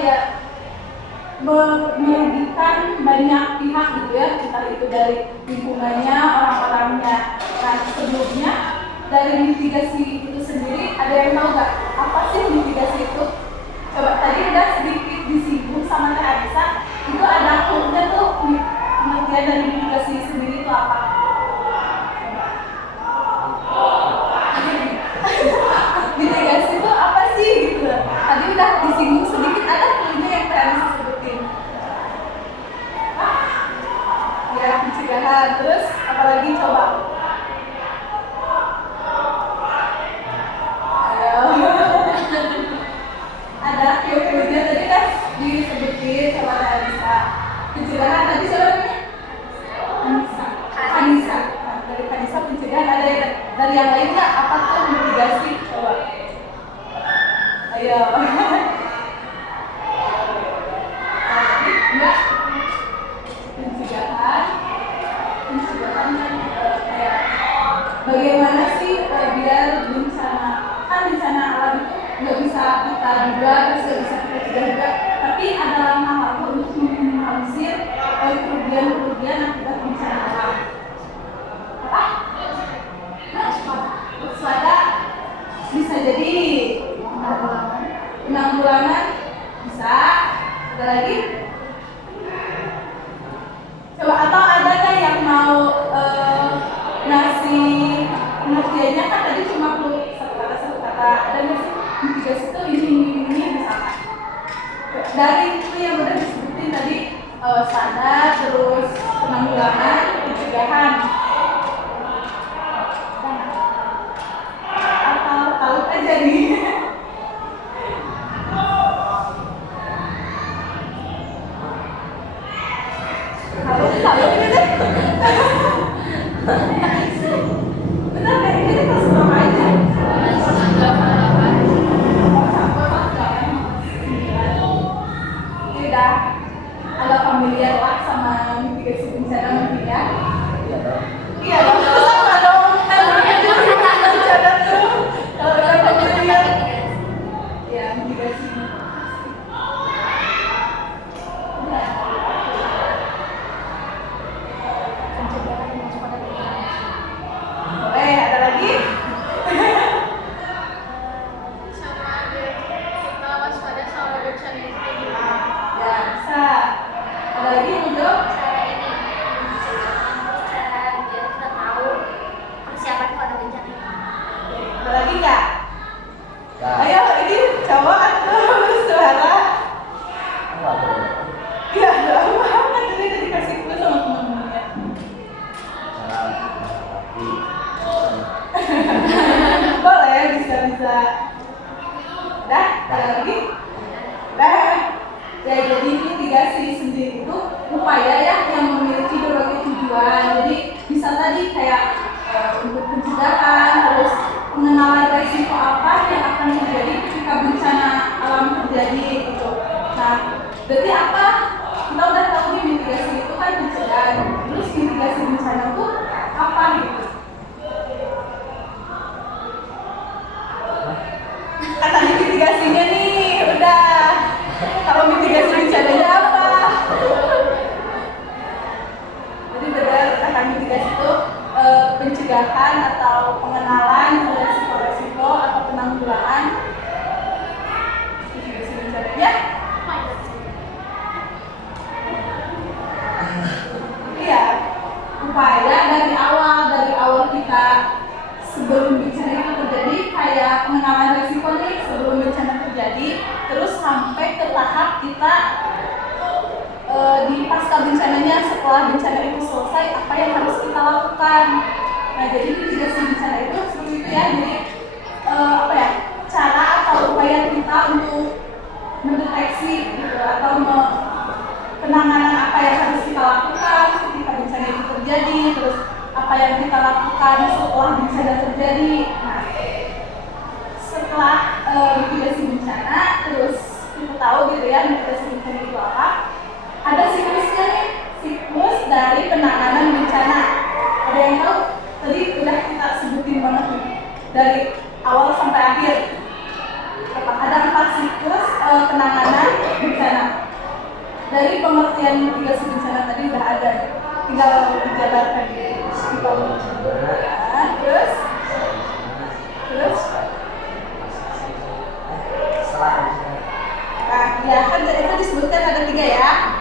ya merugikan banyak pihak gitu ya, entah itu dari lingkungannya, orang-orangnya. Nah sebelumnya dari mitigasi itu sendiri ada yang tahu nggak apa sih mitigasi itu? Coba tadi udah sedikit disinggung sama Teh Adisa, itu ada hukumnya tuh, pengertian dari mitigasi sendiri itu apa? Mitigasi itu apa sih gitu? Tadi udah disinggung sedikit, ada cluenya yang Teh Adisa sebutin. Ya pencegahan, terus apalagi coba? Ada cluenya tadi kan disebutin sama Teh Adisa. Pencegahan tadi siapa namanya? Kanisa. Nah, dari Kanisa pencegahan ada dari yang lain nggak? Apa tuh mitigasi? Coba. Ayo. Enggak. Pencegahan kayak bagaimana sih biar bencana alam itu nggak bisa kita duga, nggak bisa kita cegah juga, tapi ada langkah-langkah untuk meminimalisir kerugian akibat bencana alam. Apa? Waspada bisa jadi penanggulangan bisa. Ada lagi? Coba, atau ada nggak yang mau ngasih pengertiannya? Kan tadi cuma satu kata. Ada nggak sih mitigasi itu ini misalkan dari itu yang udah disebutin tadi, sadar, terus penanggulangan, pencegahan, atau tahu aja nih. Kalau ini deh. Benar kayak gini pas sama aja. Udah agak familiar lah sama mitigasi bencana mungkin ya. Iya dong. Sama dong. Bencana tuh. Kalau udah familiar. Ya mitigasi. Boleh, ada lagi? Sama kita waspada sama bencana itu gimana? Ya, bisa. Ada lagi untuk Cara ini cara biar kita tahu persiapan kalau ada bencana itu. ada lagi nggak? Ayo, ini cowok atau suara? Iya, lama kan tadi udah dikasih clue sama teman-temannya. Boleh, bisa. Udah, ada lagi? Udah. Ya, jadi mitigasi sendiri itu upaya ya yang memiliki berbagai tujuan. Jadi bisa tadi kayak untuk pencegahan, terus pengenalan resiko apa yang akan terjadi ketika bencana alam terjadi gitu. Nah, berarti apa? Kita udah tahu nih mitigasi itu kan pencegahan. Terus mitigasi bencana itu apa gitu? Kan tadi mitigasinya nih udah. Kalau mitigasi bencananya apa? Jadi benar akan mitigasi itu pencegahan atau pengenalan resiko-resiko atau penanggulangan mitigasi bencana ya? Iya, upaya dari awal kita sebelum bencana itu terjadi, kayak pengenalan resiko nih sebelum bencana terjadi, terus sampai ke tahap kita di pasca bencananya, setelah bencana itu selesai apa yang harus kita lakukan. Nah jadi mitigasi bencana itu seperti itu ya, jadi cara atau upaya kita untuk mendeteksi gitu, atau penanganan apa yang harus kita lakukan ketika bencana itu terjadi, terus apa yang kita lakukan setelah bencana terjadi. Nah, setelah mitigasi bencana, terus kita tahu gitu ya mitigasi bencana itu apa. Ada siklusnya nih, siklus dari penanganan bencana. Ada yang tahu? Tadi udah kita sebutin banget nih, dari awal sampai akhir. Ada 4 siklus penanganan dari pengertian mitigasi bencana tadi udah ada, tinggal dijabarkan di bawah. Nah, terus nah ya kan itu disebutkan ada 3 ya.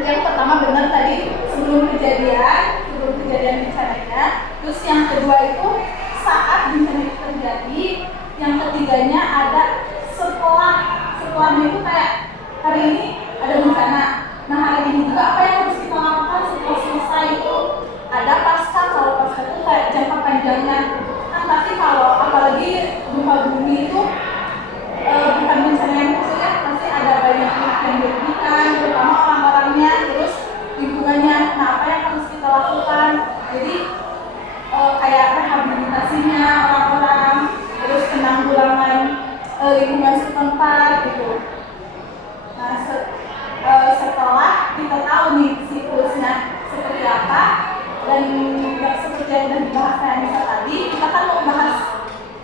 Yang pertama benar tadi sebelum kejadian bencananya. Terus yang kedua itu saat bencana itu terjadi. Yang ketiganya ada setelahnya itu kayak hari ini ada bencana. Nah hari ini juga apa yang harus kita lakukan setelah selesai itu ada pasca. Kalau pasca itu kayak jangka panjangnya. Kan pasti kalau apalagi gempa bumi itu bukan bencana yang kecil ya, pasti ada banyak yang dirugikan, terutama orang-orangnya, terus lingkungannya. Nah apa yang harus kita lakukan? Jadi kayak rehabilitasinya orang-orang, terus penanggulangan lingkungan setempat gitu. Nah setelah kita tahu nih siklusnya seperti apa dan seperti yang sudah dibahas Anissa tadi, kita kan mau bahas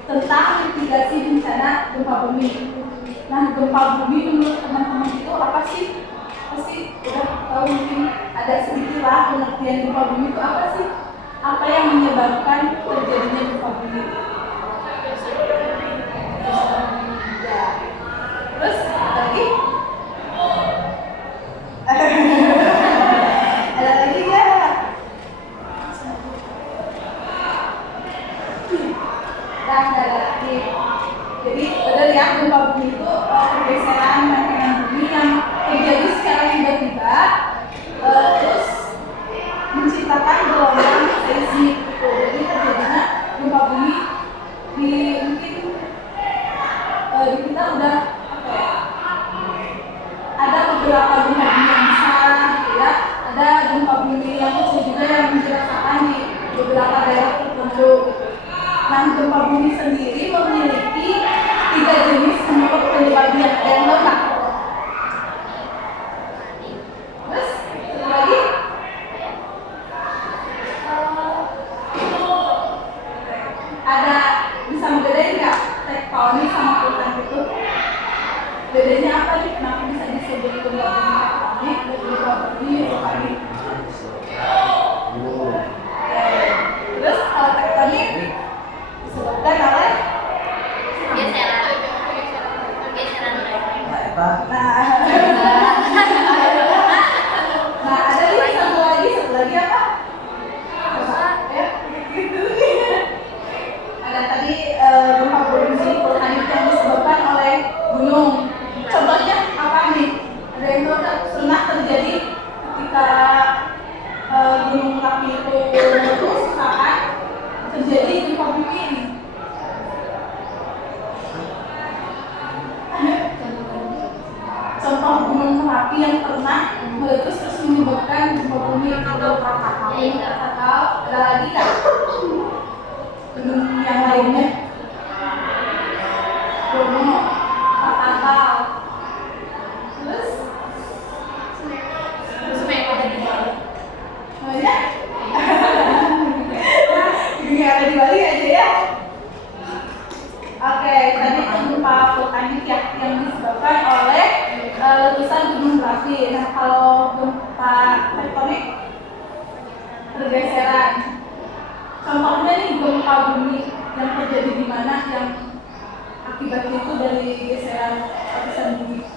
tentang mitigasi bencana gempa bumi. Nah gempa bumi menurut teman-teman itu apa sih? Pasti udah tahu, mungkin ada sedikit lah pengertian gempa bumi itu apa sih? Apa yang menyebabkan terjadinya gempa bumi? Ya. Terus lagi? Ada lagi nggak? Ada lagi. Jadi benar ya, gempa bumi itu pergeseran material bumi yang terjadi secara tiba-tiba, terus menciptakan gelombang seismik gitu. Jadi terjadinya gempa bumi di mungkin di kita udah apa ya? Ada beberapa gempa bumi yang besar, gitu ya. Ada gempa bumi yang kecil juga yang dirasakan di beberapa daerah tertentu. Nah, gempa bumi sendiri memiliki 3 jenis menurut penyebabnya. Ada yang tahu nggak? Terus satu lagi? Ada bisa membedain nggak tektonik sama vulkanik itu? Bedanya apa nih? Kenapa bisa disebut gempa bumi tektonik dan gempa bumi vulkanik? Terus kalau tektonik disebabkan oleh geseran nah ada nih satu lagi apa? Ya, gitu. Ada tadi gempa bumi vulkanik yang disebabkan oleh gunung. Contohnya apa nih? Ada yang tahu nggak? Pernah terjadi ketika gunung Merapi itu meletus, kan terjadi gempa bumi ini. Contoh gunung Merapi yang pernah meletus terus menyebabkan gempa bumi itu Krakatau. Ada lagi nggak? Gunung yang lainnya? Bromo, Krakatau. Terus? Banyak? Ini ada di Bali aja ya. Oke, tadi gempa vulkanik ya, yang disebabkan oleh letusan gunung Merapi. Nah, kalau gempa tektonik pergeseran. Contohnya nih gempa bumi yang terjadi di mana yang akibatnya itu dari geseran lapisan bumi.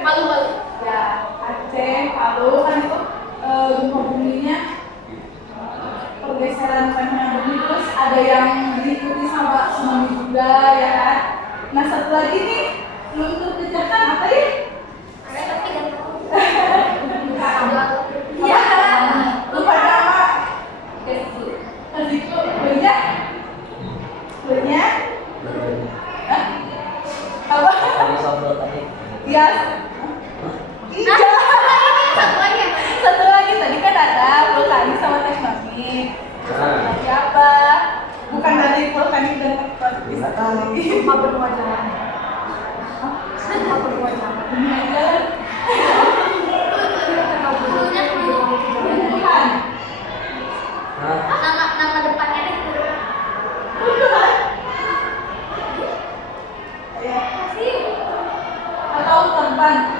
Palu. Ya, Aceh, Palu kan itu gempa buminya pergeseran tanah bumi, terus ada yang diikuti sama tsunami juga ya kan. Nah satu lagi nih belum terpecahkan apa ya? Iya, lupa nama. Kasih punya apa? Iya. Iya. Satu lagi tadi kan ada vulkanik sama tektonik. Lagi apa? Bukan dari vulkanik dan tektonik. Gempa benua jalan. Gempa benua jalan. Bukan. Nama depannya deh. Ya. Atau Harupan.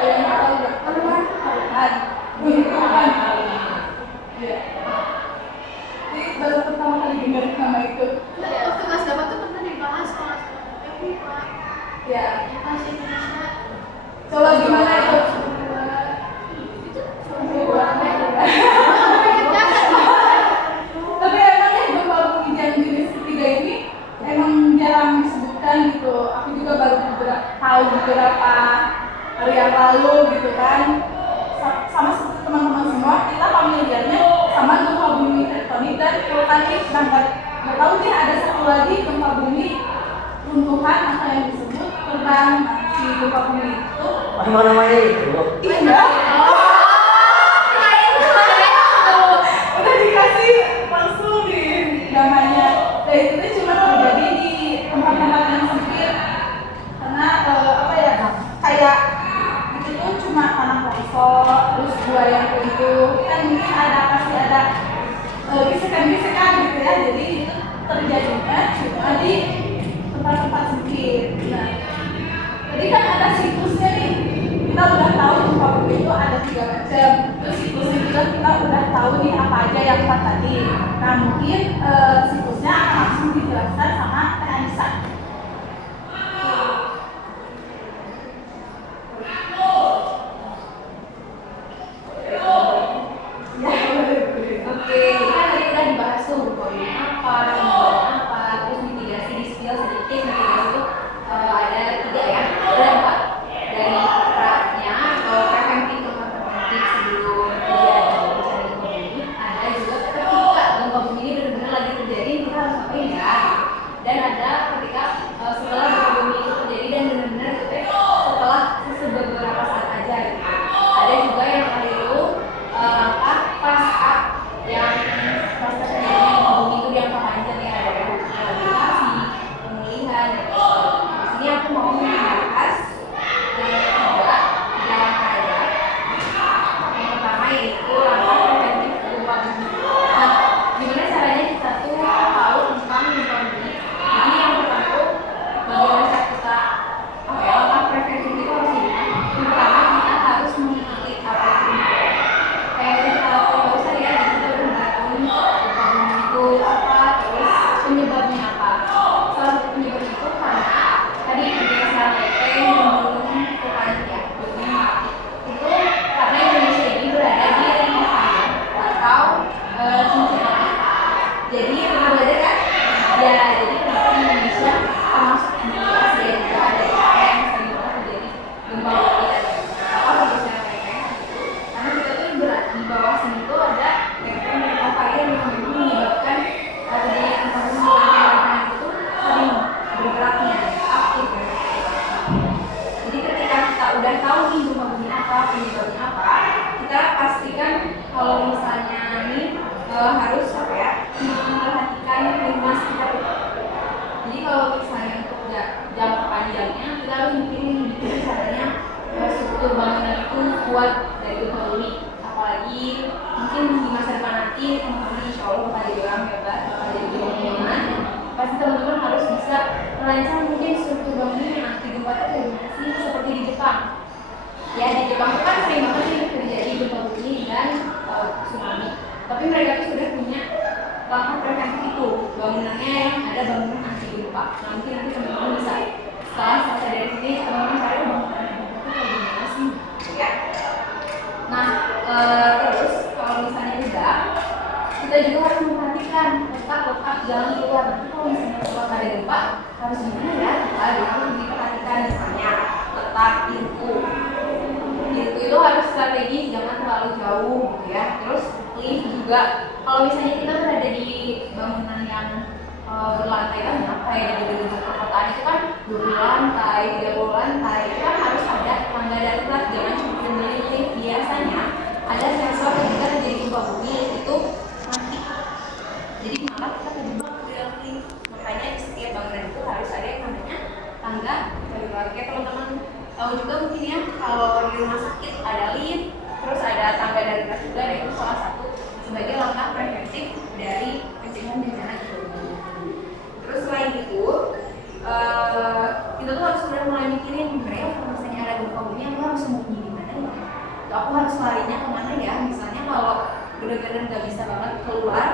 Kalian tahu nggak? Harupan. Runtuhan. Iya. Ini baru pertama kali dengar nama itu. Waktu kelas 8 tuh pernah dibahas kelas lupa. Ya. Bahasa Indonesia. Coba gimana itu? Tapi emangnya gempa bumi yang jenis ketiga ini emang jarang disebutkan gitu. Aku juga baru tahu beberapa hari yang lalu gitu kan. Sama seperti teman-teman semua, kita familiarnya sama gempa bumi tektonik dan vulkanik. Nah, nggak tahu nih ada satu lagi gempa bumi runtuhan atau yang disebut tentang si gempa bumi itu. Mana namanya itu? Iya. Udah dikasih langsung nih namanya. Dan itu cuma terjadi di tempat-tempat yang sempit karena apa ya, kayak itu tuh cuma tanah longsor terus gua yang runtuh kan, mungkin pasti ada gesekan-gesekan gitu ya, jadi itu terjadinya cuma di tempat-tempat sempit. Nah, jadi kan ada siklusnya nih, kita udah tahu gempa bumi itu ada 3 macam. Terus siklusnya kita udah tahu nih apa aja yang 4 tadi. Nah, mungkin siklusnya akan langsung dijelaskan sama Teh Anissa. Oke, ini kan tadi udah dibahas tuh gempa bumi apa, penyebabnya apa, terus mitigasi di spill sedikit. Mitigasi itu ada 3 ya, ada 4 dari pra-nya atau preventif atau preventif sebelum terjadi bencana gempa bumi. Ada juga ketika gempa bumi ini benar-benar lagi terjadi kita harus ngapain ya, dan ada ketika setelah gempa bumi itu terjadi dan benar-benar setelah beberapa saat aja gitu. Ada juga yang tadi itu langkah pasca yang proses terjadinya gempa bumi itu jangka panjang ya, ada rehabilitasi, pemulihan. Di sini aku mau membahas 3 langkah aja. Yang pertama yaitu langkah preventif gempa bumi. Nah, gimana caranya kita tuh tahu tentang gempa bumi? Jadi yang pertama tuh bagaimana cara kita langkah preventif itu harus gimana? Yang pertama kita harus mengikuti apa itu kayak kita nggak usah ya, kita udah tahu gempa bumi itu apa, terus penyebabnya apa. Salah satu penyebab itu karena tadi gesekan lepeng gunung vulkanik ya, gunung mati. Itu karena Indonesia ini berada di ring of fire atau cincin api. Jadi pernah belajar kan? Ya, jadi kenapa Indonesia termasuk di Asia juga ada yang sering banget terjadi gempa bumi dan apa gesekan lepeng itu. Karena kita tuh di bawah sini tuh ada lepeng ring of fire yang memang menyebabkan terjadinya gempa bumi. Lepeng itu sering bergeraknya, aktif ya. Jadi ketika kita udah tahu nih gempa bumi apa, penyebabnya apa, kita pastikan kalau misalnya nih harus apa ya, memperhatikan lingkungan sekitar kita. Jadi kalau misalnya untuk jangka panjangnya kita harus mikirin gimana caranya struktur bangunan itu kuat dari gempa bumi. Apalagi mungkin di masa depan nanti teman-teman insya Allah bakal jadi orang hebat, bakal jadi bangunan. Pasti teman-teman harus bisa merancang mungkin struktur bangunan yang anti gempa itu kayak gimana sih, seperti di Jepang. Ya, di Jepang itu kan sering banget nih terjadi gempa bumi dan tsunami. Tapi mereka tuh sudah punya langkah preventif itu, bangunannya yang ada bangunan anti gempa. Nah, mungkin nanti teman-teman bisa setelah selesai dari sini teman-teman cari bangunan anti gempa itu kayak gimana sih, ya. Nah, terus kalau misalnya udah, kita juga harus memperhatikan letak jalan keluar. Nanti kalau misalnya keluar ada gempa, harus gimana ya? Kita harus diperhatikan misalnya letak pintu itu harus strategis, jangan terlalu jauh gitu ya. Terus lift juga, kalau misalnya kita berada di bangunan yang berlantai banyak kayak di gedung perkotaan itu kan 20 lantai, 30 lantai, itu kan harus ada tangga darurat, jangan cuma beli lift. Biasanya ada sensor ketika terjadi gempa bumi itu mati. Jadi malah kita terjebak di dalam lift. Makanya di setiap bangunan itu harus ada yang namanya tangga darurat. Kayak teman-teman tahu juga mungkin ya, kalau di rumah sakit ada lift, terus ada tangga darurat juga, dan itu salah satu sebagai langkah preventif dari pencegahan bencana gempa bumi. Terus selain itu, kita tuh harus sudah mulai mikirin sebenarnya kalau misalnya ada gempa bumi sembunyi di mana ya? Aku harus larinya kemana ya? Misalnya kalau benar-benar nggak bisa banget keluar,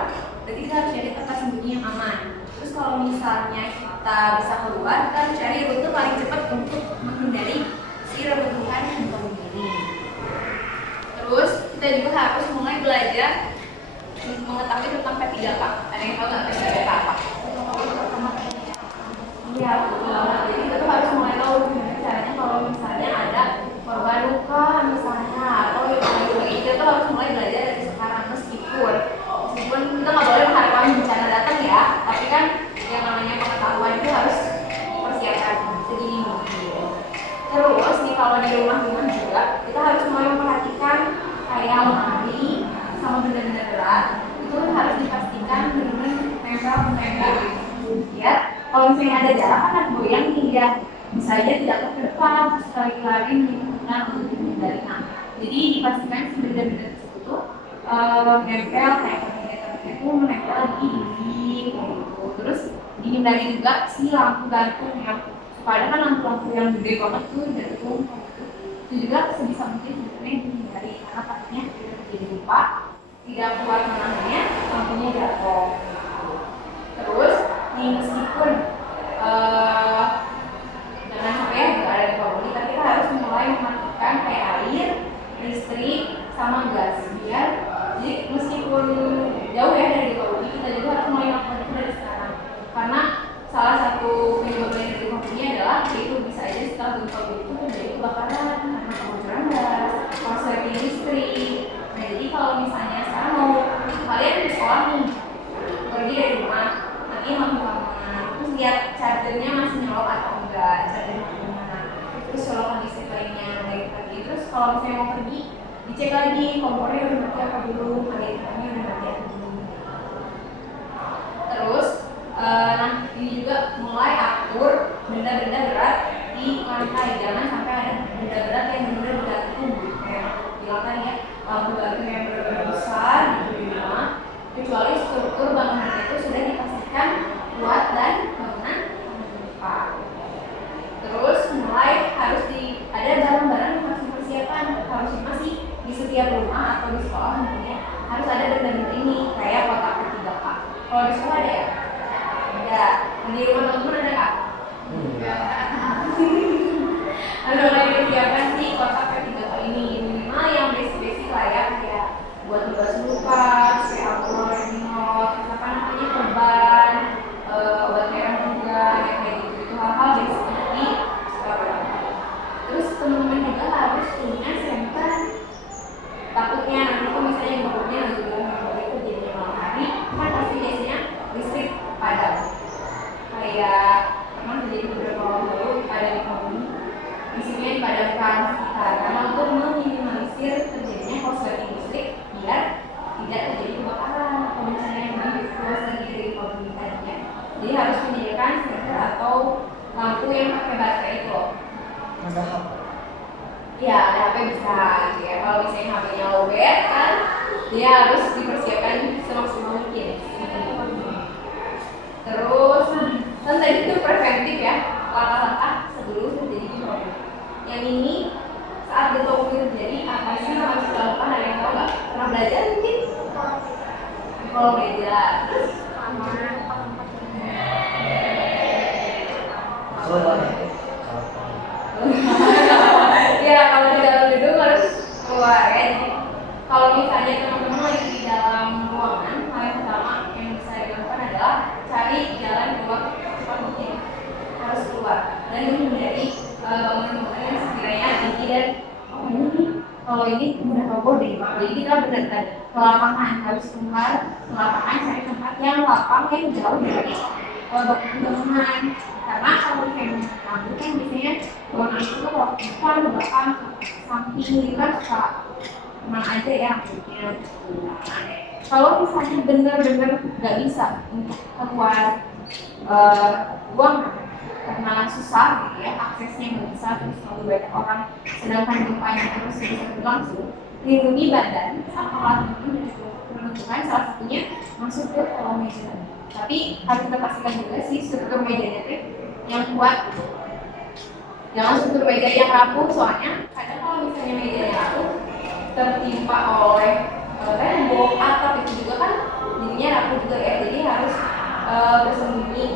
berarti kita harus cari tempat sembunyi yang aman. Terus kalau misalnya kita bisa keluar, kita harus cari rute paling cepat untuk menghindari si reruntuhan gempa bumi ini. Terus kita juga harus mulai belajar mengetahui tentang P3K. Ada yang tahu nggak P3K apa? Iya, betul. Jadi kita tuh harus mulai tahu gimana caranya kalau misalnya ada korban luka misalnya atau yang lain-lain. Kita tuh harus mulai belajar dari sekarang meskipun kita nggak boleh mengharapkan bencana datang ya, tapi kan yang namanya pengetahuan itu harus persiapkan segini mungkin. Terus nih kalau di rumah-rumah juga kita harus mulai memperhatikan kayak lemari sama benda-benda berat itu harus dipastikan benar-benar nempel ya. Kalau misalnya ada jarak kan goyang nih ya, bisa aja tidak ke depan sekali lagi menggunakan untuk menghindari. Jadi dipastikan benda-benda tersebut tuh nempel kayak itu menempel di dinding gitu. Terus dihindari juga si lampu gantung yang ada kan lampu-lampu yang gede banget tuh gantung itu juga sebisa mungkin sebenarnya dihindari karena takutnya jadi lupa tidak kuat menahannya lampunya jatuh. Terus nih meskipun jangan sampai nggak ada gempa bumi, tapi kita harus mulai mematikan kayak air, listrik, sama gas biar jadi meskipun jauh ya dari gempa bumi kita juga harus mulai melakukan itu dari sekarang karena salah satu penyebab dari gempa bumi adalah yaitu bisa aja setelah gempa bumi itu terjadi kebakaran karena kebocoran gas, korsleting listrik. Nah jadi kalau misalnya sekarang mau kalian di sekolah nih pergi dari rumah nanti malam terus lihat chargernya masih nyolok atau enggak, chargernya gimana, terus colokan listrik lainnya lagi. Terus kalau misalnya mau pergi dicek lagi kompornya udah mati apa belum, radiatornya udah mati apa belum. Terus nah ini juga mulai atur benda-benda berat di lantai, jangan sampai ada benda berat yang benar-benar bergantung kayak bilang kan ya lampu gantung yang benar-benar besar di rumah, kecuali struktur bangunan itu sudah dipastikan kuat dan bangunan gempa. Terus mulai harus ada barang-barang yang masih persiapan, harusnya masih di setiap rumah atau di sekolah mungkin harus ada benda-benda ini kayak kotak P3K. Kalau di sekolah ada ya? Ada. Di rumah teman-teman ada nggak? Ada mulai dipersiapkan sih kotak P3K ini minimal yang basic-basic lah ya kayak buat tugas lukas, kayak alkohol, apa namanya perban, obat merah juga yang kayak gitu itu hal-hal basic di sekolah. Terus teman-teman juga harus punya center takutnya nanti tuh misalnya bangunnya lagi itu jadi malam hari kan pasti biasanya listrik padam kayak memang terjadi beberapa waktu lalu ada di kampung listriknya dipadamkan karena untuk meminimalisir terjadinya korsleting listrik biar tidak terjadi kebakaran atau bencana yang lebih luas lagi dari kampung tadinya. Jadi harus menyediakan senter atau lampu yang pakai baterai itu loh. Ada HP. Ya, ada HP bisa gitu ya. Kalau misalnya HP-nya lowbat kan, dia harus dipersiapkan semaksimal mungkin. Terus, kan tadi itu preventif ya, langkah-langkah sebelum terjadi gempa bumi. Yang ini saat gempa bumi terjadi, apa sih yang harus dilakukan? Ada yang tahu nggak? Pernah belajar mungkin? Kalau belajar, terus ya kalau di dalam gedung harus keluar ya. Kalau misalnya teman-teman lagi di dalam ruangan, hal yang pertama yang bisa dilakukan adalah cari jalan keluar cepat mungkin, harus keluar dan menghindari bangunan-bangunan yang sekiranya tinggi dan kalau ini udah roboh deh. Jadi kita benar-benar ke lapangan, harus keluar ke lapangan cari tempat yang lapang yang jauh dari bangunan. Karena kalau misalnya kamu kan biasanya bangunan itu kalau depan, belakang, samping gitu kan suka kemana aja ya maksudnya. Kalau misalnya benar-benar nggak bisa untuk keluar ruangan karena susah gitu ya aksesnya nggak bisa, terus terlalu banyak orang sedangkan gempanya terus bisa berlangsung, lindungi badan sama alat menentukan salah satunya masuk ke kolom meja. Tapi harus kita pastikan juga sih struktur mejanya yang kuat, jangan struktur meja yang rapuh soalnya kadang kalau misalnya misalnya mejanya aku tertimpa oleh tembok atap, itu juga kan jadinya rapuh juga ya. Jadi harus bersembunyi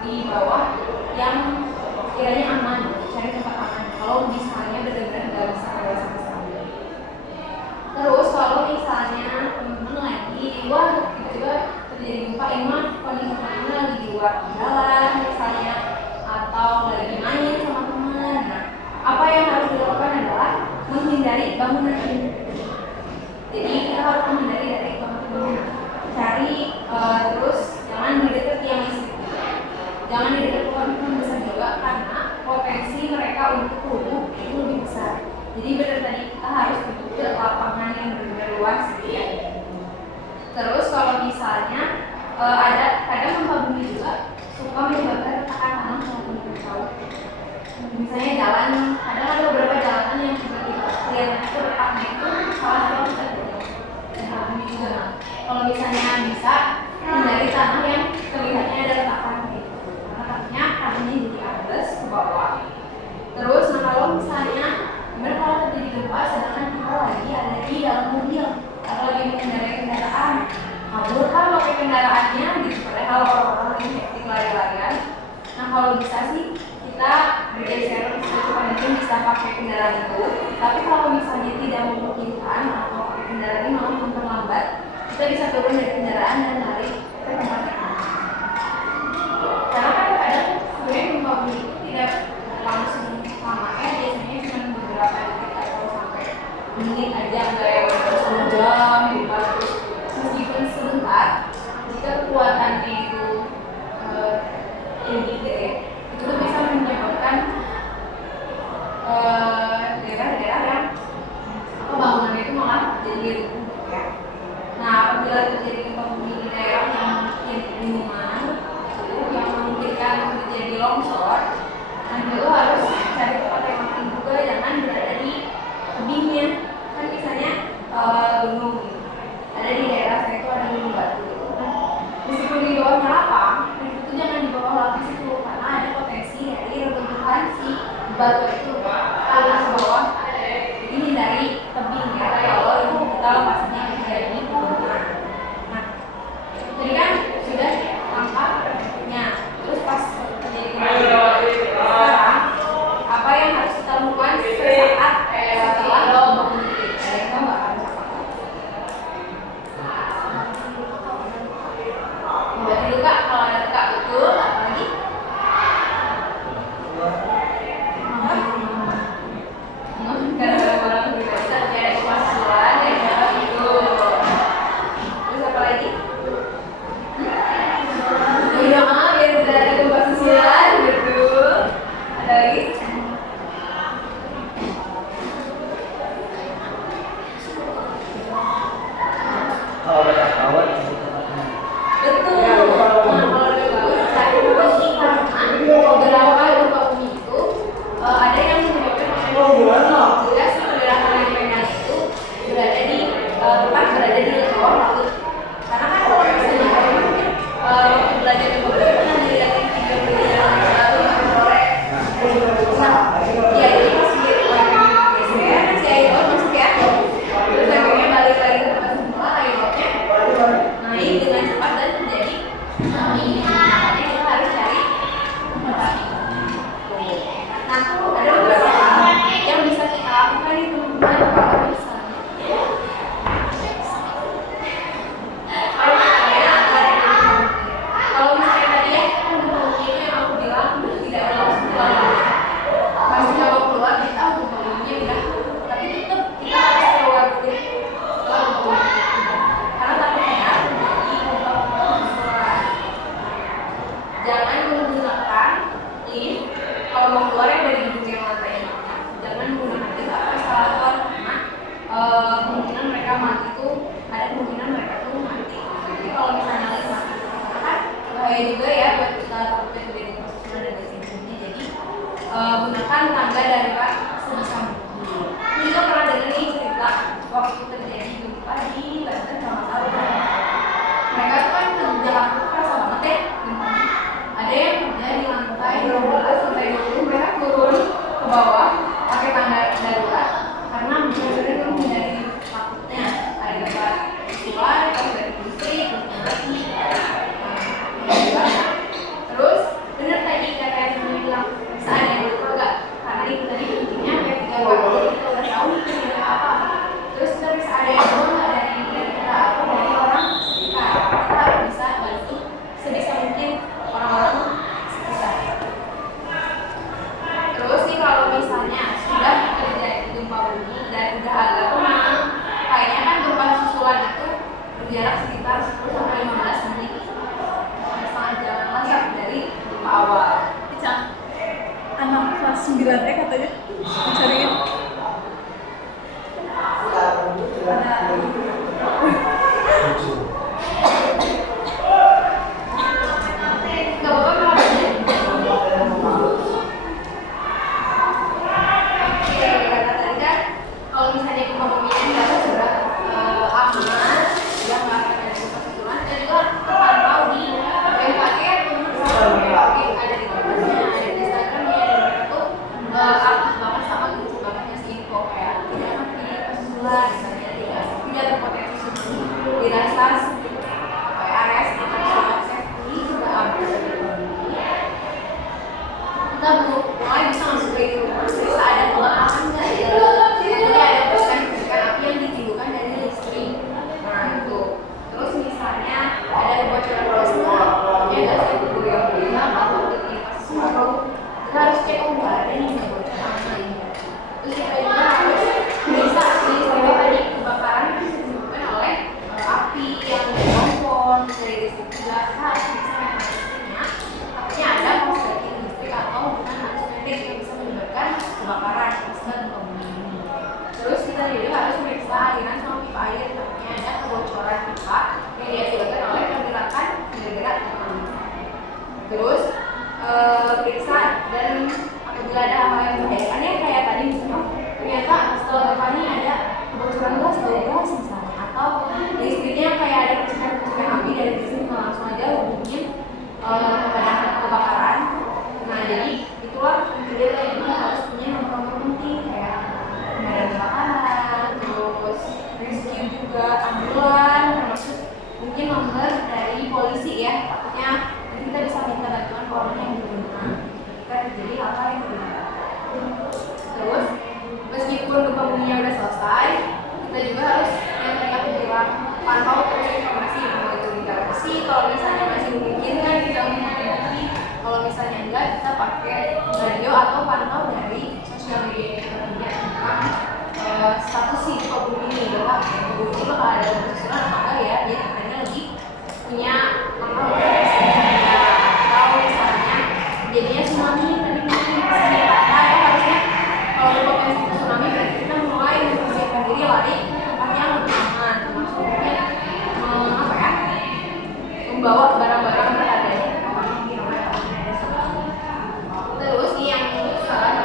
di bawah yang kiranya aman, cari tempat aman kalau misalnya benar-benar nggak bisa keluar sama sekali. Terus kalau misalnya teman-teman lagi di luar tiba-tiba terjadi gempa, ini mah kondisinya lagi di luar jalan misalnya, atau lagi main sama teman. Nah, apa yang harus dilakukan adalah menghindari bangunan ini. Jadi kita harus menghindari dari bangunan, cari terus jangan di dekat tiang listrik, jangan di dekat pohon besar juga, karena potensi mereka untuk rubuh itu lebih besar. Jadi benar tadi kita harus ke lapangan yang benar-benar luas ya. Terus kalau misalnya ada kadang gempa bumi juga suka menyebabkan retakan tanah maupun tahu. Misalnya jalan, kadang ada beberapa jalanan yang tiba-tiba kelihatan itu retaknya itu salah satu bisa gempa bumi juga. Nah, kalau misalnya bisa hindari tanah yang terlihatnya ada retakan gitu, karena takutnya tanahnya jadi ambles ke bawah. Terus nah kalau misalnya benar kalau terjadi gempa sedangkan kita lagi ada di dalam mobil atau lagi mengendarai kendaraan, kabur kan pakai kendaraannya gitu, padahal orang-orang ini hektik lari-larian. Nah kalau bisa sih kita bergeser secepat mungkin bisa pakai kendaraan itu. Tapi kalau misalnya tidak memungkinkan atau pakai kendaraan ini malah memperlambat, kita bisa turun dari kendaraan dan lari ke tempat yang aman. Karena kan kadang sebenarnya gempa bumi itu tidak langsung lama ya, biasanya cuma beberapa detik atau sampai menit aja, nggak yang 10 jam gitu. Meskipun sebentar, jika kekuatannya itu tinggi gede, itu tuh bisa menyebabkan daerah-daerah yang bangunannya itu malah jadi rubuh ya. Nah apabila terjadi gempa bumi di daerah yang mungkin pegunungan yang memungkinkan terjadi longsor, nah itu harus cari tempat yang aman juga, jangan berada di tebingnya. Kan misalnya gunung gitu, ada di daerah saya itu ada gunung batu gitu. Nah, meskipun di bawahnya lapang, itu jangan di bawah lapis itu, karena ada potensi dari reruntuhan si batu itu turun ke bawah. Jadi hindari tebing ya kalau itu kita lokasinya terjadi di pegunungan. Nah, jadi kan sudah langkah perfectnya. Terus pas terjadi sekarang apa yang harus kita lakukan sesaat setelah gempa bumi itu? Ada yang tahu nggak kan? Berarti luka, kalau ada luka betul, apalagi? Karena barang pribadi tapi ada kepasuan ya itu. Terus apa lagi? Biar tidak ada gempa susulan, betul. Ada lagi? Kalau ada kawan, Betul. Nah, kalau ada bagus, saya posisi karena beberapa kali gempa bumi itu ada yang menyebabkan jelas pergerakan lempengan itu berada di tempat berada di bawah laut. Karena kan kalau misalnya waktu belajar gempa bumi pernah dilihatin video yang baru sore. Nah, ya jadi pas lempengan geser, si air laut masuk ya. Terus lempengannya balik lagi ke tempat semula, air lautnya naik dengan cepat dan terjadi tsunami. Makanya kita harus cari tempat. Nah, ada beberapa hal yang bisa kita lakukan nih teman-teman kalau misalnya kalau misalnya tadi ya kan itu yang aku bilang tidak langsung keluar, masih coba keluar kita untuk bangunnya udah, tapi tetap kita harus keluar dulu setelah bangun karena takutnya terjadi gempa susulan. Jangan menggunakan lift kalau mau keluar yang dari gedung yang lantai. Jangan menggunakan lift atau eskalator karena kemungkinan mereka mati tuh, ada kemungkinan mereka tuh mati. Jadi kalau misalnya lift mati, kan bahaya juga ya buat kita, takutnya terjadi gempa susulan dan lain sebagainya. Jadi gunakan tangga darurat sebisa mungkin. Aku juga pernah dengar nih cerita waktu terjadi gempa di Banten kalau nggak salah. Mereka tuh kan jalan kerasa banget deh gempanya. Ada yang kerja di lantai 12, lantai 20, mereka turun ke bawah pakai tangga darurat karena 9E katanya dicariin. Nggak apa-apa melakukannya. Oke, kata tadi kan kalau misalnya ekonominya nggak bergerak aman, dia nggak akan ada kesulitan. Dan juga terpantau di BMKG, ada di Twitternya, ada di Instagramnya, dan mereka tuh aktif banget sama lucu banget ngasih info kayak tidak mati kesulitan, misalnya tidak berpotensi dirasa ARS atau safety juga aman. Kita belum mulai bisa masuk ke itu, bisa ada kelemahan nggak ya? Jadi ada persen api yang ditimbulkan dari listrik. Nah itu. Terus misalnya ada kebocoran listrik, ya nggak sih guru yang bilang atau ketika sesuatu kita harus cek nggak ada nih kebocoran ini. Terus kita juga harus bisa sih sampai tadi kebakaran itu disebabkan oleh api yang dari kompor dari listrik juga kita harus bisa listriknya. Artinya ada korsleting listrik atau bukan korsleting yang bisa menyebabkan kebakaran misal ini. Terus kita juga harus meriksa aliran sama pipa air, artinya ada kebocoran pipa yang diakibatkan oleh pergerakan gerak-gerak tanah. Terus periksa dan apabila ada hal yang membahayakan ya kayak tadi misalnya ternyata setelah terpani ada kebocoran gas dari gas misalnya atau listriknya kayak ada percikan-percikan api dari listrik langsung aja hubungin pemadam kebakaran. Nah jadi itulah kita yang harus punya nomor-nomor penting kayak pemadam kebakaran, terus rescue juga, ambulan, termasuk mungkin nomor dari polisi ya, takutnya nanti kita bisa minta bantuan ke orang yang berguna ketika terjadi hal-hal yang berbeda. Terus meskipun gempa buminya udah selesai, kita juga harus yang tadi aku bilang pantau terus informasi mau itu di televisi, kalau misalnya masih memungkinkan kita menghubungi, kalau misalnya enggak kita pakai radio atau pantau dari sosial media tentang status si gempa bumi ini bahwa gempa bumi ini bakal ada susulan apa enggak ya, jadi katanya lagi punya langkah atau misalnya jadinya tsunami tadi mungkin misalnya patah ya harusnya kalau ada potensi tsunami berarti kita mulai mempersiapkan diri lari ke tempat yang lebih aman, termasuk mungkin apa ya, membawa barang-barang berharga. Terus yang salah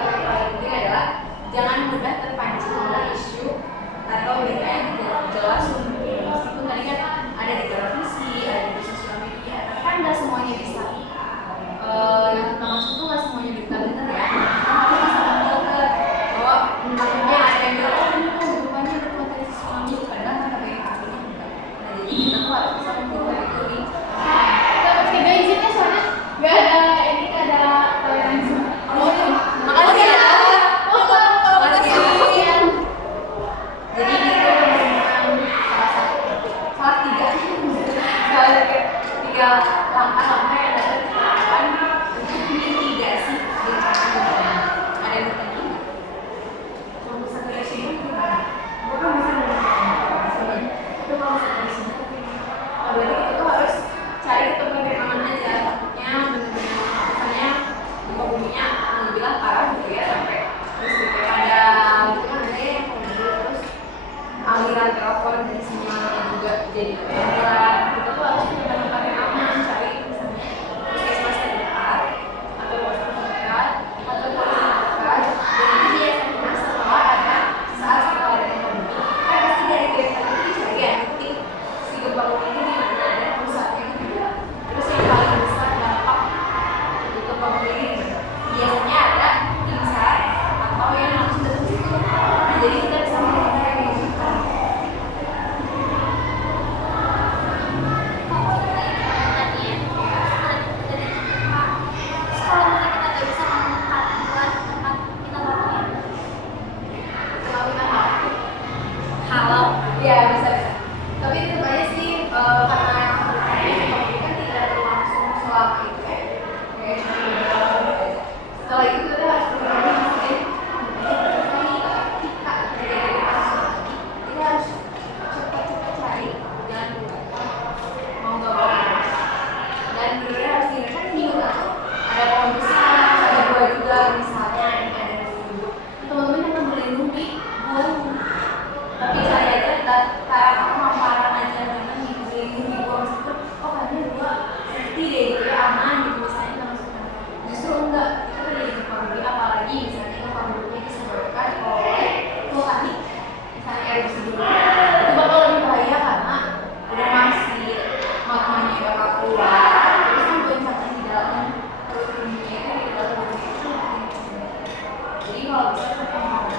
kalau bisa sampai malam.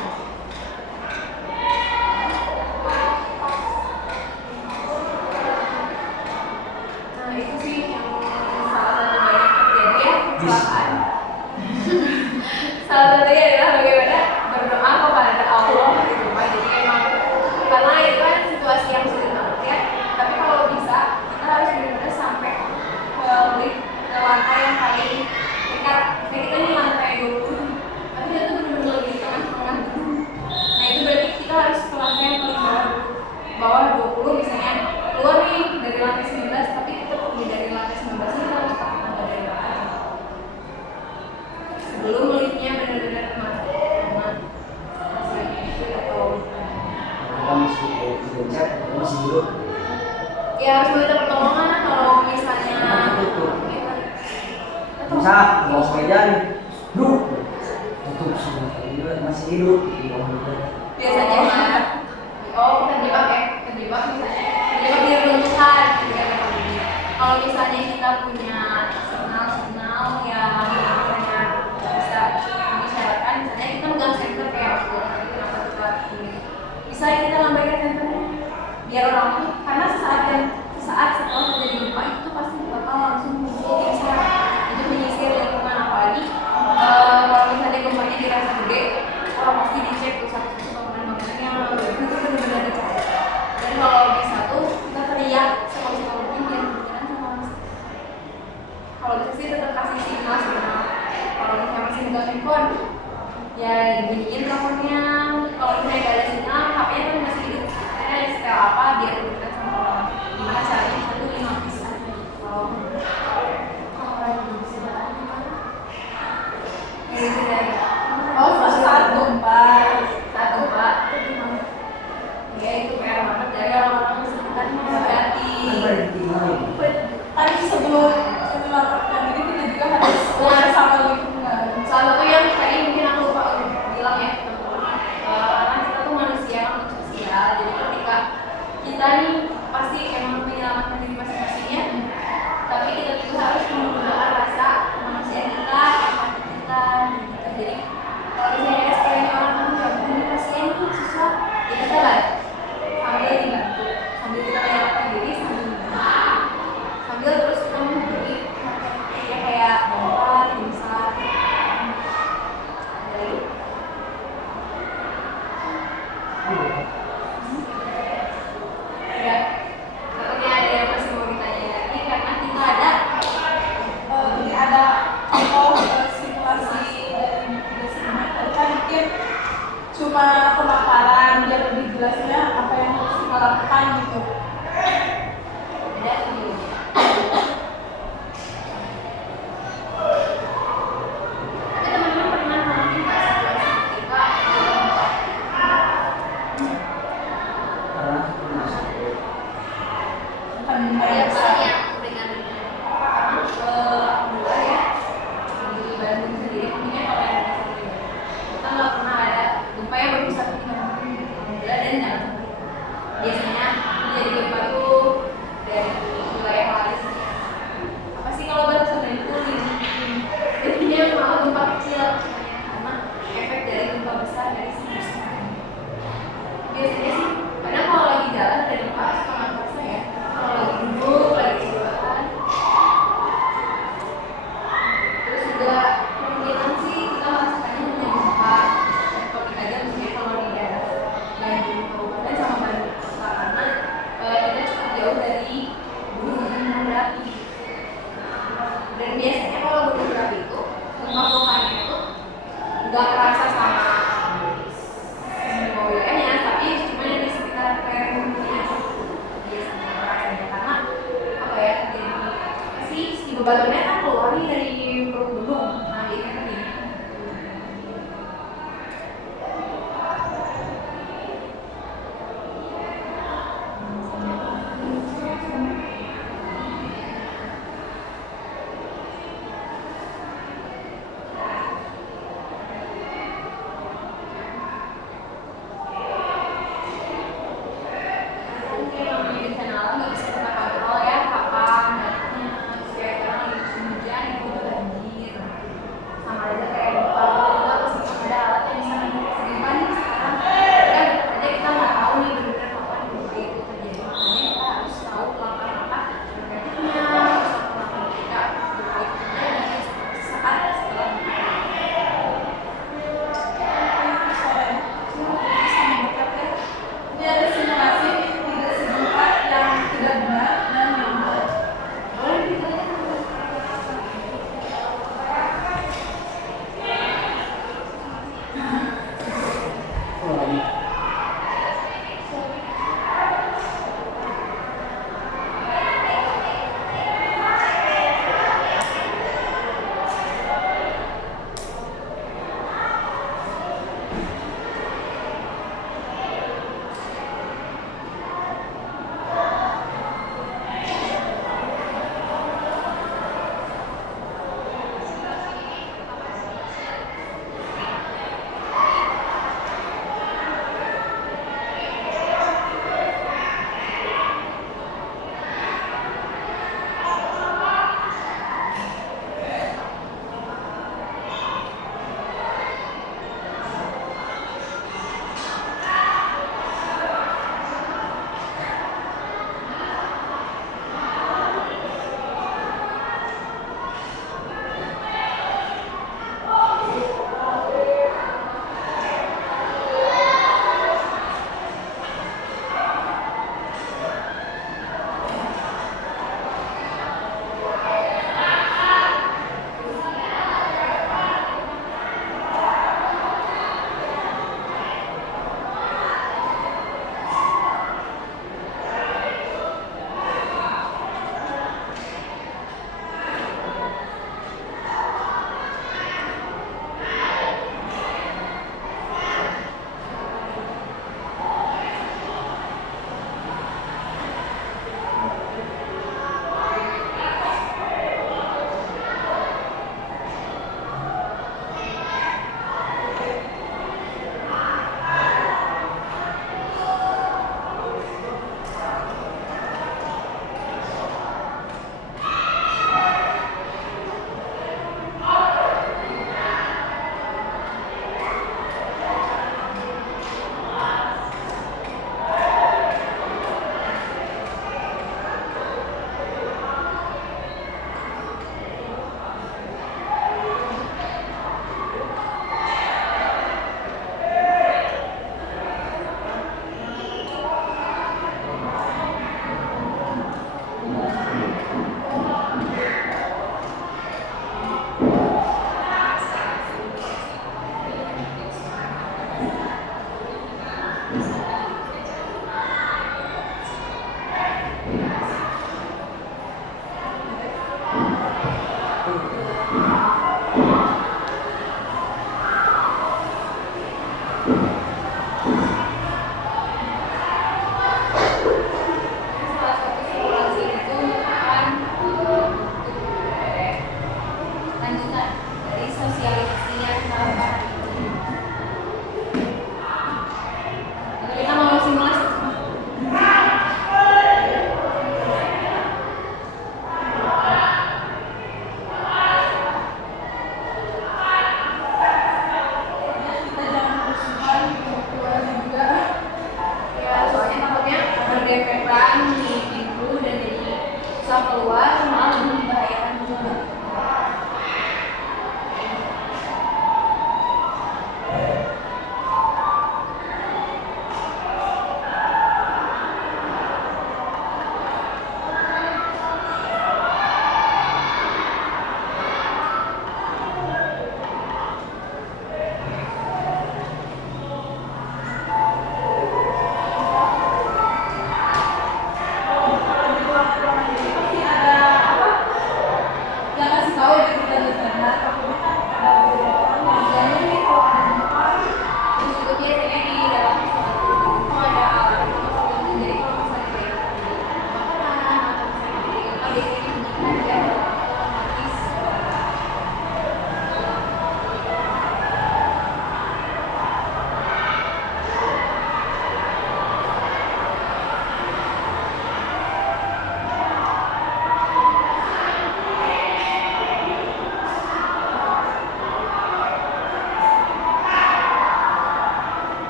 Nah itu sih yang salah satu banyak kejadian kecelakaan. Salah satunya adalah bagaimana berdoa kepada Allah gitu Pak. Jadi emang karena itu kan situasi yang sulit banget ya. Tapi kalau bisa kita harus benar-benar sampai ke lift ke lantai yang paling dekat. Kayak kita ini lantai 20, tapi dia tuh benar-benar lagi di tengah-tengah gedung. Nah itu berarti kita harus ke lantai yang paling bawah 20 misalnya. Keluar nih dari lantai 19, tapi tetap dari lantai 19 ini kita harus pakai tangga dari atas. Sebelum liftnya benar-benar aman. Atau Kita masih dipencet, masih hidup. ya harus minta pertolongan kalau misalnya Tutup. Misal mau sepeda nih, tutup semua. Masih hidup. biasanya terjebak ya, terjebak misalnya di runtuhan gitu ya. Kalau misalnya kita punya signal yang misalnya bisa mengisyaratkan, misalnya kita megang senter kayak waktu tadi kenapa kita ini bisa kita lambaikan senternya biar orang itu, karena sesaat setelah terjadi gempa itu pasti bakal langsung itu menyisir lingkungan. Apalagi kalau misalnya gempanya dirasa gede, orang pasti dicek tuh satu-satu bangunan-bangunannya itu benar-benar dicek. Dan kalau bisa tuh kita teriak sekolah mungkin biar kedengeran sama orang. Kalau bisa sih tetap kasih signal. Kalau misalnya masih megang handphone ya dibunyiin teleponnya. Kalau misalnya nggak ada signal, HP-nya kan masih hidup. Karena setel apa biar kedengeran sama orang. Gimana caranya kita tuh linotis aja. Kalau lagi bisa gimana? Ya itu dari saat gempa. saat gempa itu gimana? Ya itu PR banget dari orang-orang sekitarnya berarti. Tadi sebelum melakukan ini kita juga harus aware sama lingkungan. Salah satu yang tadi mungkin aku lupa bilang ya teman-teman, karena kita tuh manusia sosial, jadi ketika kita nih pasti emang menyelamatkan diri masing-masingnya, tapi kita juga harus menggunakan rasa kemanusiaan kita, empati kita gitu. Jadi kalau misalnya sekiranya orang kan nggak punya kasihan nih susah, ya kita lah sambil dibantu, sambil kita menyelamatkan diri, sambil terus kita menghubungi ya kayak bantuan besar. Ya, sepertinya ada yang masih mau ditanya lagi karena kita ada Ini ada contoh situasi dari tadi kan mungkin cuma pemaparan biar lebih jelasnya apa yang harus kita lakukan gitu. ada videonya. Tapi teman-teman pernah ngalamin nggak situasi ketika Bukan Ya, biasa. soalnya dengan alhamdulillah ya di Bandung sendiri mungkinnya kalau yang kita nggak pernah ada gempa yang berpusat di Bandung, alhamdulillah. Dan jangan sampai biasanya terjadi gempa tuh dari wilayah lain. Apa sih kalau bahasa Sunda itu jadinya malah gempa kecil karena efek dari gempa besar dari sini. Biasanya sih kadang kalau lagi jalan dari gempa suka nggak terasa ya, kalau lagi duduk lagi jalan. Terus juga kemungkinan sih kita merasakannya hanya gempa tektonik aja, misalnya kalau di daerah Bandung Kabupaten sama Bandung Kota, karena kita cukup jauh dari gunung berapi. Dan biasanya kalau gunung berapi itu gempa vulkanik itu nggak terasa sama semua wilayahnya, tapi cuma yang di sekitar lereng gunungnya biasanya rasanya. Karena apa ya, jadi si bebatuannya kan keluar nih dari perut gunung, nah ini kan gini. Mungkin namanya bencana alam nggak bisa kita kontrol ya, kapan datangnya, terus kayak sekarang lagi musim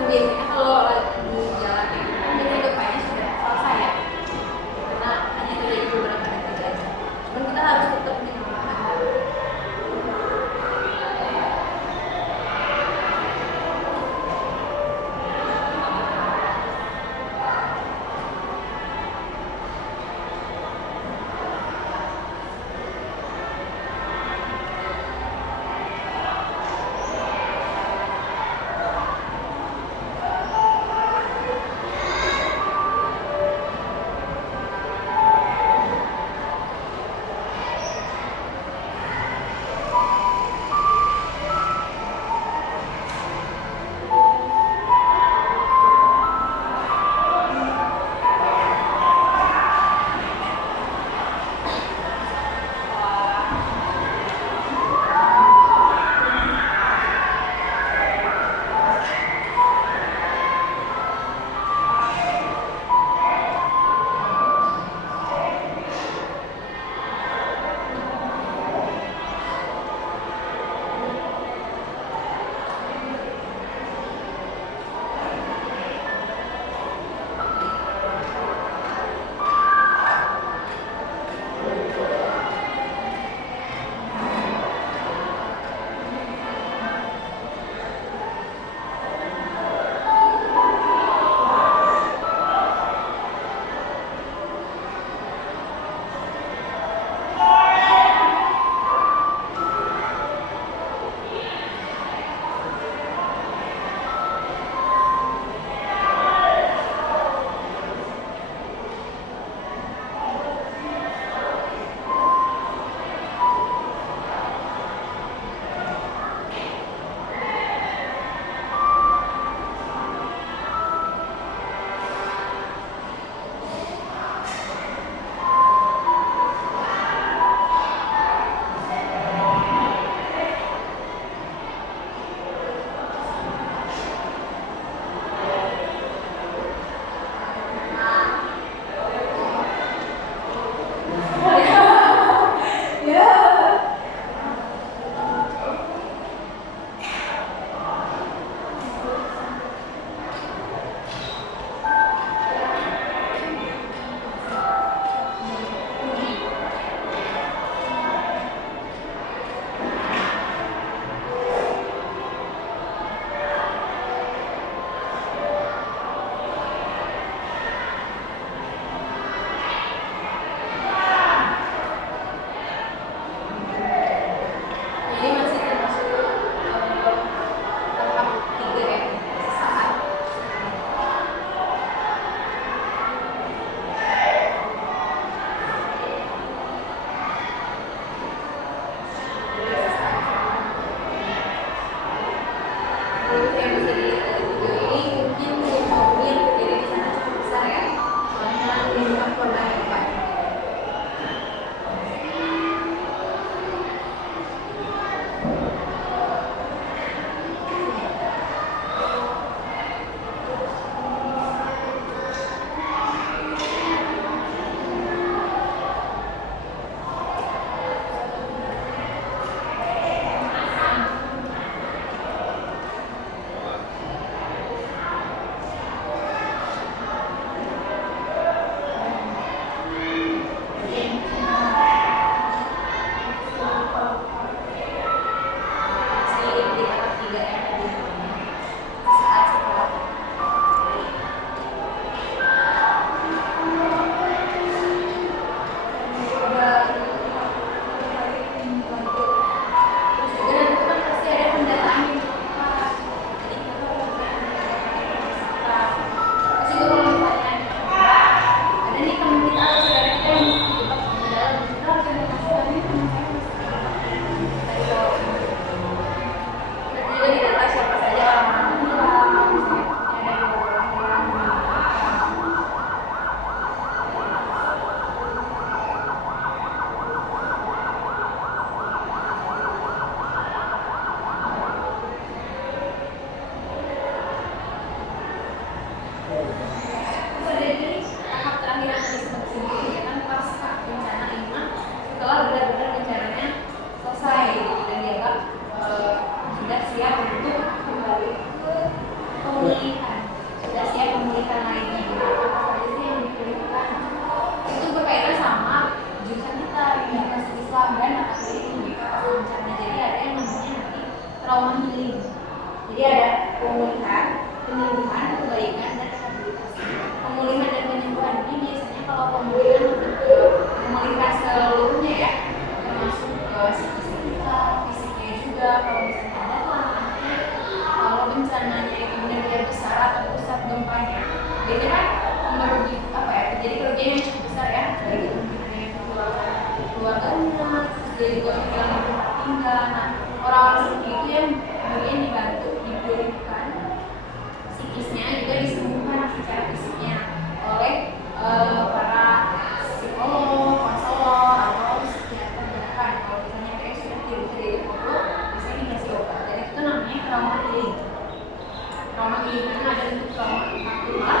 Nah, biasanya kalau lagi di jalan itu kan biasanya gempanya sudah selesai ya, karena hanya terjadi beberapa detik aja. Cuman kita harus tetap menyelamatkan. healing. Jadi ada pemulihan, penyembuhan, kebaikan, dan rehabilitasi. Pemulihan dan penyembuhan ini biasanya kalau pemulihan lebih ke memulihkan seluruhnya ya, termasuk ke psikis kita, fisiknya juga. Kalau misalnya ada tuh anak-anaknya, kalau bencananya itu benar-benar besar atau pusat gempanya, biasanya kan merugi apa ya, terjadi kerugian yang cukup besar ya, dari itu mungkin ada yang keluarganya, dia juga kehilangan tempat tinggal. Nah, orang-orang seperti itu yang kemudian dibantu, dipulihkan psikisnya, juga disembuhkan secara fisiknya oleh para psikolog, konselor, atau psikiater bahkan. Kalau misalnya mereka sudah tidak bisa diurut, bisa dikasih obat. Dan itu namanya trauma healing. Trauma healing itu ada bentuk trauma aktual.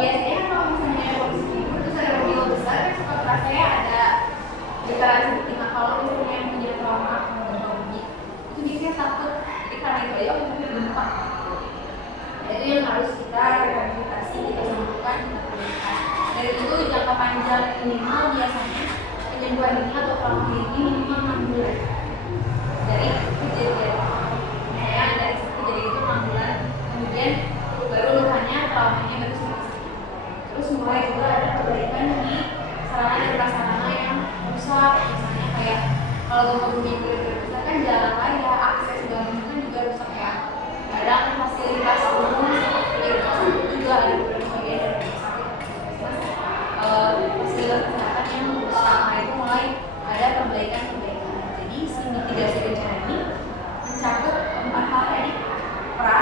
Biasanya kalau misalnya kondisi tidur terus ada mobil besar, kan suka terasa ya ada getaran seperti kalau misalnya yang punya trauma bunyi itu biasanya takut. Jadi karena itu aja kita gempa. Itu yang harus kita rehabilitasi, kita sembuhkan, kita pulihkan. Dari itu jangka panjang minimal biasanya penyembuhan ini atau trauma ini minimal 6 bulan dari kejadian. Misalnya dari kejadian itu 6 bulan, kemudian baru lukanya, traumanya baru sembuh. Terus mulai juga ada perbaikan di sarana dan prasarana yang rusak, misalnya kayak kalau gempa-gempa besar kan jalan raya, akses segala macam kan juga rusak ya. Kadang fasilitas umum seperti rumah sakit juga ada beberapa bagian dari rumah sakit, fasilitas kesehatan yang rusak. Nah itu mulai ada perbaikan-perbaikan. Jadi si mitigasi bencana ini mencakup 4 hal tadi: pra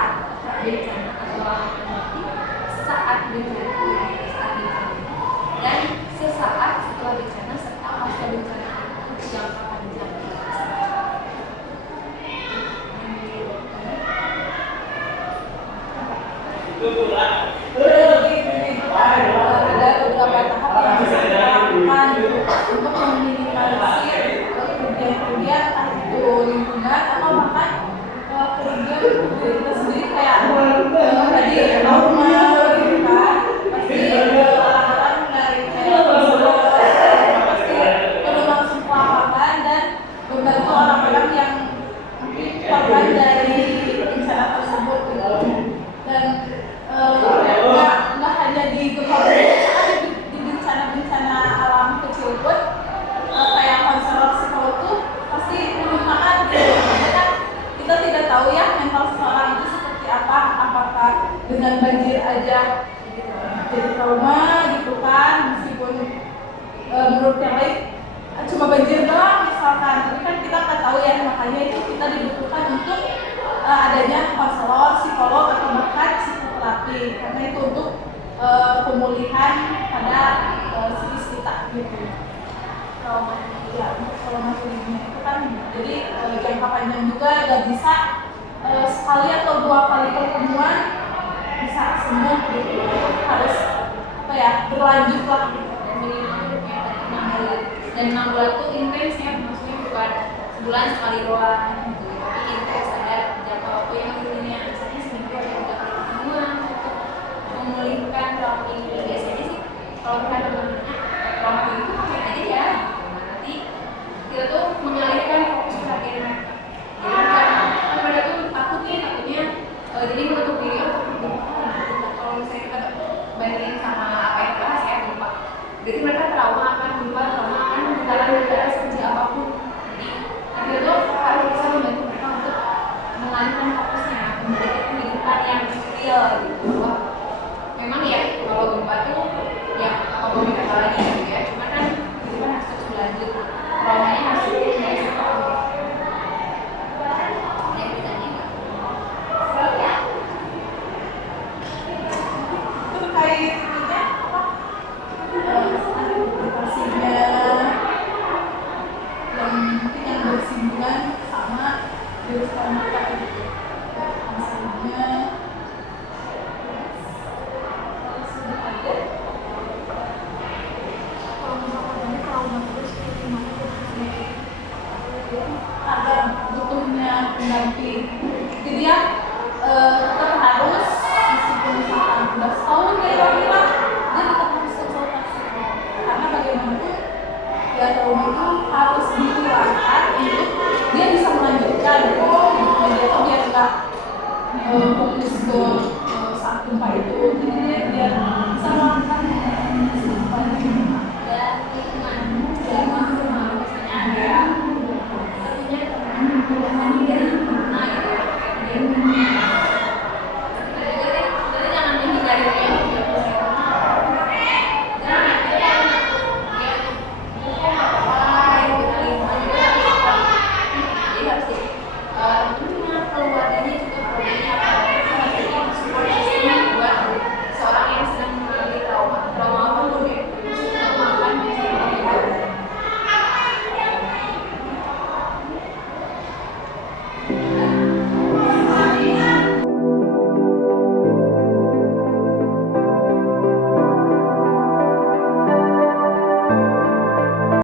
bencana atau alternatif, saat bencana, dan sesaat setelah bencana, serta pasca bencana itu jangka panjang. Ada beberapa tahap yang bisa kita lakukan untuk meminimalisir kerugian-kerugian, entah itu lingkungan atau bahkan kerugian diri kita sendiri, kayak tadi trauma gitu kan. Pasti orang-orang dari kayak pasti perlu langsung ke lapangan dan membantu orang-orang yang mungkin korban dari bencana tersebut gitu. Dan nggak hanya di gempa bumi, di bencana-bencana alam kecil pun kayak konselor psikolog tuh pasti merupakan gitu. Karena kan kita tidak tahu ya mental seseorang itu seperti apa, apakah dengan banjir aja jadi trauma gitu kan, meskipun menurut yang lain cuma banjir doang misalkan, tapi kan kita nggak tahu ya. Makanya itu kita dibutuhkan untuk adanya konselor, psikolog, atau bahkan psikoterapi, karena itu untuk pemulihan pada psikis kita gitu. Trauma ya, trauma healingnya itu kan jadi jangka panjang juga, nggak bisa sekali atau 2 kali pertemuan bisa sembuh gitu. Harus apa ya, berlanjut lah gitu. Dan minimal kayak tadi 6 bulan. Dan 6 bulan itu intens ya, maksudnya bukan sebulan sekali doang gitu. Tapi intens, ada jangka waktu yang dunia, misalnya seminggu ada 3 kali pertemuan untuk memulihkan trauma ini. Biasanya sih kalau kita teman-temannya trauma ini tuh ngapain aja ya, nah, nanti kita tuh mengalihkan fokus perhatian mereka. Jadi kan mereka tuh takutnya jadi menutup diri untuk gempa. Kalau misalnya kita bandingin sama apa yang bahas ya, gempa, berarti mereka trauma akan gempa, trauma akan negara-negara sekecil apapun. Jadi kita tuh harus bisa membantu mereka untuk mengalihkan fokusnya, memberikan kehidupan yang real gitu. Bahwa memang ya kalau gempa tuh ya apa boleh kata lagi gitu ya, cuma kan kehidupan harus terus berlanjut, traumanya harus diselesaikan. Terkait ininya apa? Aplikasinya yang mungkin yang bersinggungan sama jurusan kita gitu. Misalnya kalau misalkan trauma terus gimana agar butuhnya pendamping. Jadi ya tetap harus, meskipun misalkan udah setahun dia bilang, dia tetap harus konsultasi. Karena bagaimanapun ya trauma itu harus dihilangkan untuk dia bisa melanjutkan hidupnya dia fokus ke saat gempa itu